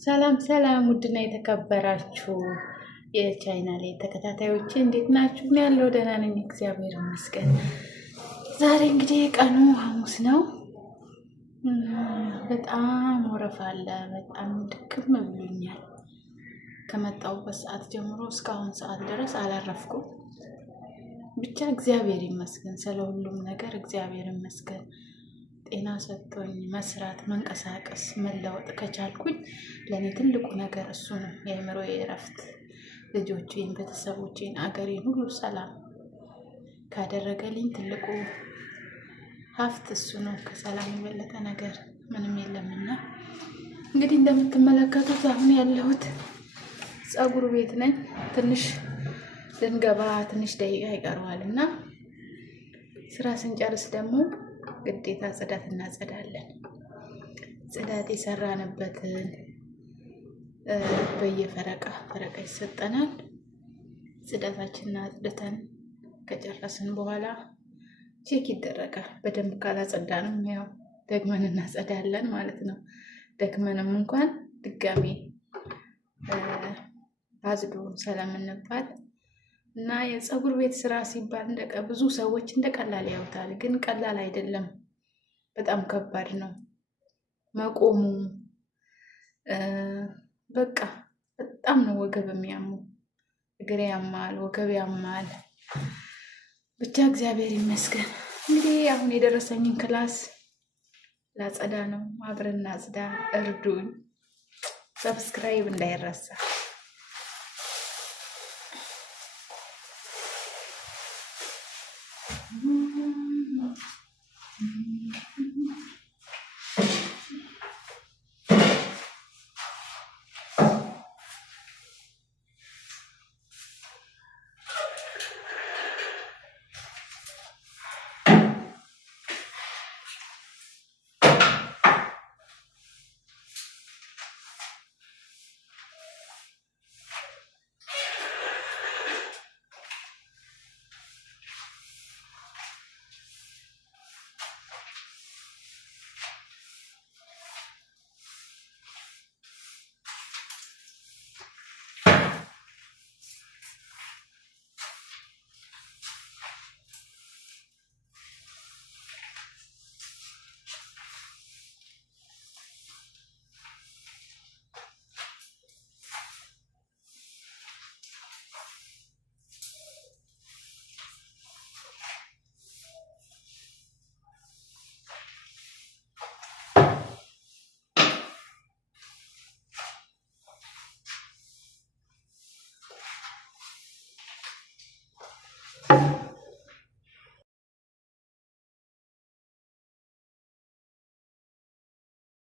ሰላም ሰላም፣ ውድና የተከበራችሁ የቻናሌ ተከታታዮች እንዴት ናችሁ? እኔ ያለው ደህና ነኝ፣ እግዚአብሔር ይመስገን። ዛሬ እንግዲህ ቀኑ ሐሙስ ነው። በጣም ወረፋ አለ። በጣም ድክም ብሎኛል። ከመጣሁበት ሰዓት ጀምሮ እስካሁን ሰዓት ድረስ አላረፍኩም። ብቻ እግዚአብሔር ይመስገን፣ ስለ ሁሉም ነገር እግዚአብሔር ይመስገን። ጤና ሰጥቶኝ መስራት፣ መንቀሳቀስ፣ መለወጥ ከቻልኩኝ ለእኔ ትልቁ ነገር እሱ ነው። የአእምሮዬ እረፍት፣ ልጆቼን፣ ቤተሰቦቼን፣ አገሬን ሁሉ ሰላም ካደረገልኝ ትልቁ ሀብት እሱ ነው። ከሰላም የበለጠ ነገር ምንም የለምና እንግዲህ እንደምትመለከቱት አሁን ያለሁት ፀጉር ቤት ነኝ። ትንሽ ልንገባ ትንሽ ደቂቃ ይቀረዋል እና ስራ ስንጨርስ ደግሞ ግዴታ ጽዳት እናጸዳለን። ጽዳት የሰራንበትን በየፈረቃ ይሰጠናል። ጽዳታችንን አጽድተን ከጨረስን በኋላ ቼክ ይደረጋል። በደንብ ካላጸዳንም ያው ደግመን እናጸዳለን ማለት ነው። ደግመንም እንኳን ድጋሜ አጽዱ ስለምንባል እና የፀጉር ቤት ስራ ሲባል ብዙ ሰዎች እንደ ቀላል ያዩታል፣ ግን ቀላል አይደለም። በጣም ከባድ ነው። መቆሙ በቃ በጣም ነው ወገብ የሚያሙ፣ እግር ያማል፣ ወገብ ያማል። ብቻ እግዚአብሔር ይመስገን። እንግዲህ አሁን የደረሰኝን ክላስ ላጸዳ ነው። አብረን እናጽዳ፣ እርዱኝ። ሰብስክራይብ እንዳይረሳ።